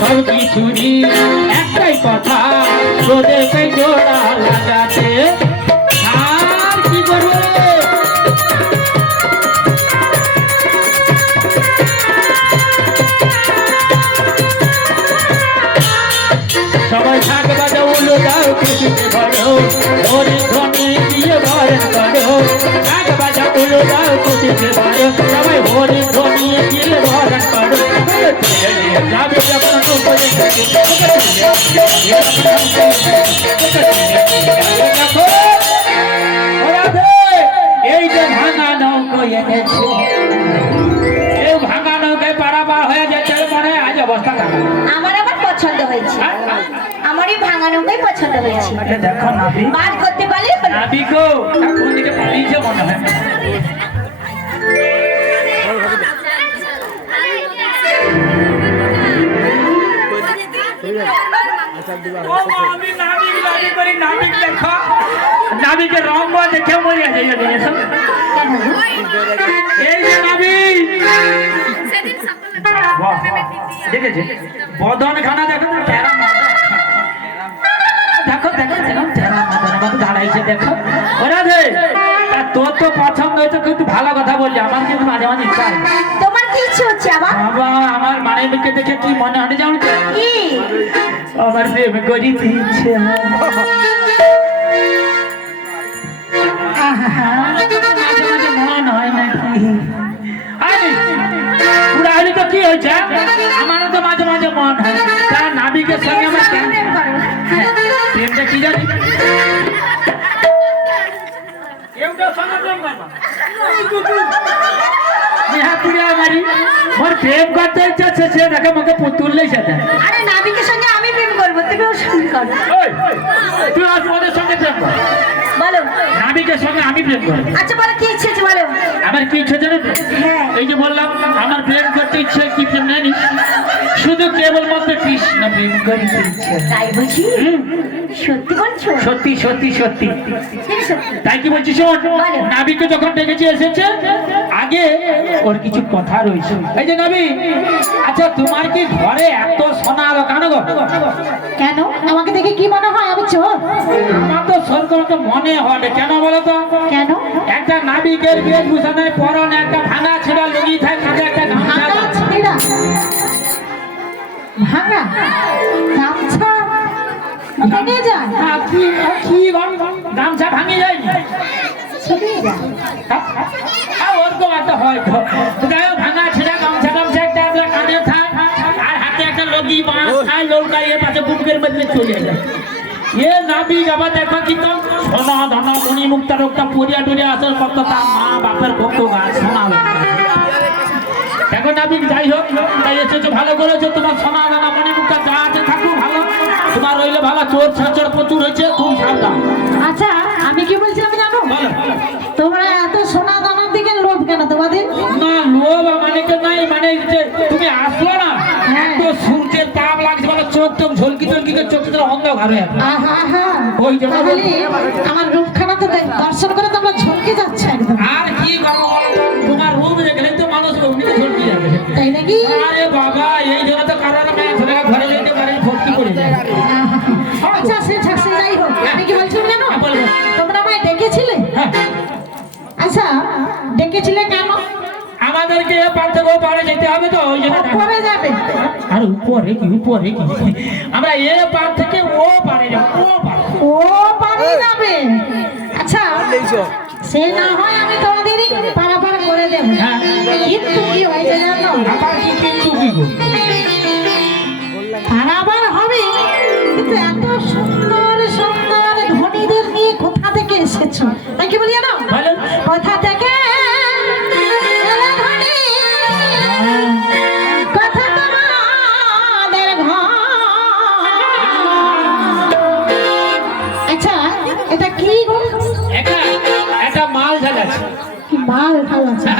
সব কিছুরই একটাই কথা, রোদেরকে জোড়া লাগাতে। আর কি করবে? সবাই থাক বাজাও, উলো দাও, খুশিতে ভরো, হরি ধ্বনি দিয়ে বরণ করো। থাক বাজাও, উলো দাও, খুশিতে ভরো, সবাই হরি ধ্বনি দিয়ে বরণ করো। যাবে যখন উপরে এই যে ভাঙা নৌকো এনেছে, এই ভাঙা নৌকায় পারাপার হয়ে যাচ্ছে, মানে আজ অবস্থা খারাপ। আমার আবার পছন্দ হয়েছে, আমার এই ভাঙা নৌকাই পছন্দ হয়েছে। দেখো নাবি, বাদ করতে পারলে নাবি গো, কোন দিকে পালিয়েছে মনে হয়। নাবিকে রং দেখে মরিয়া যাইয়া দেখেছে বদন খানা দেখো, দেখো দেখো দেখো দাঁড়াইছে, দেখো ওরা তোর তো পছন্দ হয়েছে, কিন্তু ভালো কথা বললি, আমার কিন্তু মাঝে মাঝে ইচ্ছা হয়। তোমার কি ইচ্ছে হচ্ছে আবার? বাবা আমার মানে মেয়েকে দেখে কি মনে হয় জানো তো? কি? আমার প্রেম করিতে ইচ্ছে মাঝে মাঝে মন হয় নাকি? পুরাহলি তো কি হয়েছে, আমারও তো মাঝে মাঝে মন হয়। তার নাবিকের সঙ্গে আমার প্রেমটা কি জানি, প্রেম করতে ইচ্ছে সে দেখে মুখে পুতুললেই সাথে। আরে নাবিকের সঙ্গে আমি প্রেম করবো, তুমি ওর সঙ্গে করো। তুই আজ ওদের সঙ্গে প্রেম কর, বলো। নাবিকের সঙ্গে আমি প্রেম করবো। আচ্ছা বলো কি ইচ্ছে আছে বলো। আমার কি ইচ্ছে জানো? হ্যাঁ। এই যে বললাম আমার প্রেম করতে ইচ্ছে, কি প্রেম জানিস? শুধু কেবলমাত্র কৃষ্ণ প্রেম করতে ইচ্ছে। তাই বুঝি? সত্যি বলছো? সত্যি সত্যি সত্যি সত্যি। তাই কি বলছিস? নাবিকে যখন ডেকেছি এসেছে, আগে ওর কিছু কথা রয়েছে। এই যে নাবি, আচ্ছা তোমার কি ঘরে এত সোনা আলো কেন গো? কেন? আমাকে দেখে কি মনে হয় আমি চোর? আমার তো সরকার তো মনে হবে, কেন বলো তো? কেন? একটা নাবিকের বেশভূষণের পরনে একটা ভাঙা ছিঁড়া লুঙ্গি থাকে, একটা গামছা। ভাঙা গামছা ভেঙে যায়? কি গামছা ভাঙে যায়নি? ওরকম একটা হয় ভাঙা ছিঁড়া গামছা, গামছা একটা কানে থাক, আর হাতে একটা লগি বাঁশ খায়, লৌকা এর পাশে বুকের মধ্যে চলে যায়। এ নাবিক আবার দেখো কি তো সোনা দানা মণি মুক্তা রোগটা পরিয়া টরিয়া আসার কত, তার মা বাপের কত গাছ সোনা। দেখো নাবিক যাই হোক, তাই এসেছো ভালো করেছো, তোমার সোনা দানা মণি মুক্তা যা আছে থাকুক ভালো, তোমার রইলে ভালো। চোর ছাচর প্রচুর হয়েছে, খুব সাবধান। আচ্ছা আমি কি বলছি আমি জানো? বলো। তোমরা এত সোনা দানার দিকে লোভ কেন তোমাদের? না লোভ মানে তো নাই, মানে তুমি আসলো না, তো সূর্যের তাপ লাগছে, বলো চোখ চোখ ঝলকি ঝলকি চোখ অন্ধকার হয়ে ওই জন্য আমার রূপখানা তো দর্শন করে তোমরা ঝলকে যাচ্ছে একদম। আর কি করবো তোমার রূপ দেখলে তো মানুষ অমনিতে ঝলকি যাবে, তাই নাকি? আরে বাবা এই জন্য তো কারণ ঘরে যেতে পারে ভক্তি করে যায়। আচ্ছা সে যাই হোক, আমি কি বলছি জানো? তোমরা আমায় ডেকেছিলে? আচ্ছা ডেকেছিলে কেন? আমাদেরকে পার থেকে ও পারে যেতে হবে, তো ওই জন্য পরে যাবে। আর উপরে কি আমরা এ পার থেকে ও পারে যাব, ও পারে যাবে। আচ্ছা সে না হয় আমি তোমাদেরই পারাপার করে দেব, কিন্তু কি হয়েছে জানো? আবার কি কিন্তু কি পারাপার হবে, কিন্তু এত সুন্দর সুন্দর ধনীদের নিয়ে কোথা থেকে এসেছো? তাই কি বলি জানো? কোথা থেকে মাল ঝাল আছে। কি মাল ঢাল আছে?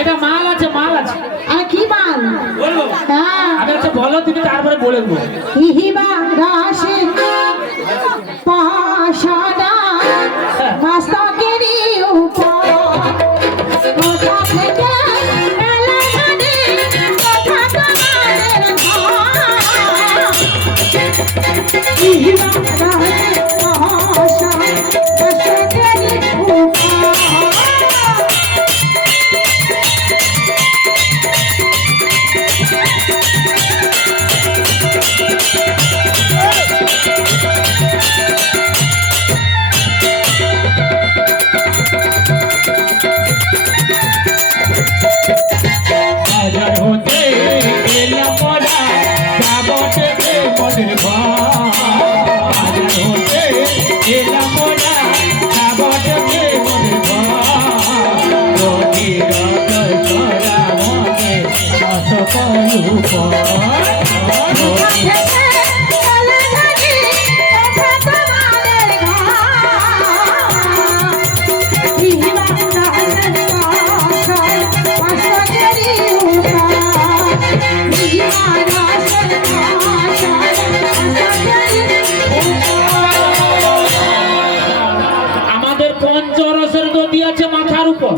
এটা মাল আছে, মাল আছে। আর কি মাল? বলবো? হ্যাঁ। আগে হচ্ছে বলো, তুমি তারপরে বলে দেবো। হিহিবা রাশি পাশানা মস্তকেরই উপর কোথা থেকে এলো জানি কোথা তোমাদের ঘর। হিহিবা রাশি পাশানা মস্তকেরই উপর। হাজার হতে এলাম মোরা, যাবো থেকে মনের ভার। হাজার হতে এলাম মোরা, যাবো থেকে মনের ভার। রবিরত করা মনে আশপাশ উপর। কোথা থেকে এলো জানি কোথা তোমাদের ঘর। হিহিবা রাশি মস্তকেরই উপর। হিহিবা রাশি মস্তকেরই উপর। আমাদের পঞ্চরসের নদী আছে মাথার উপর।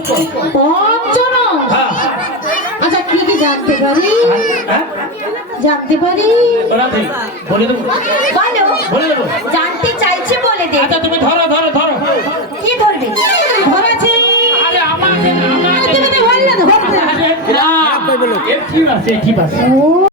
পঞ্চরস? হ্যাঁ। আচ্ছা কি কি জানতে পারি? হ্যাঁ? জানতে পারি? বলা নেই। বলে দেবো, বলো। বলে দেবো। জানতে চাইছে বলে দে। আচ্ছা তুমি ধরো ধরো ধরো। কি ধরবে? ধরেছি। আরে আমাকে আমাকে তুমি তো বললে ধরতে। আরে না, এ ঠিক আছে, ঠিক আছে। ও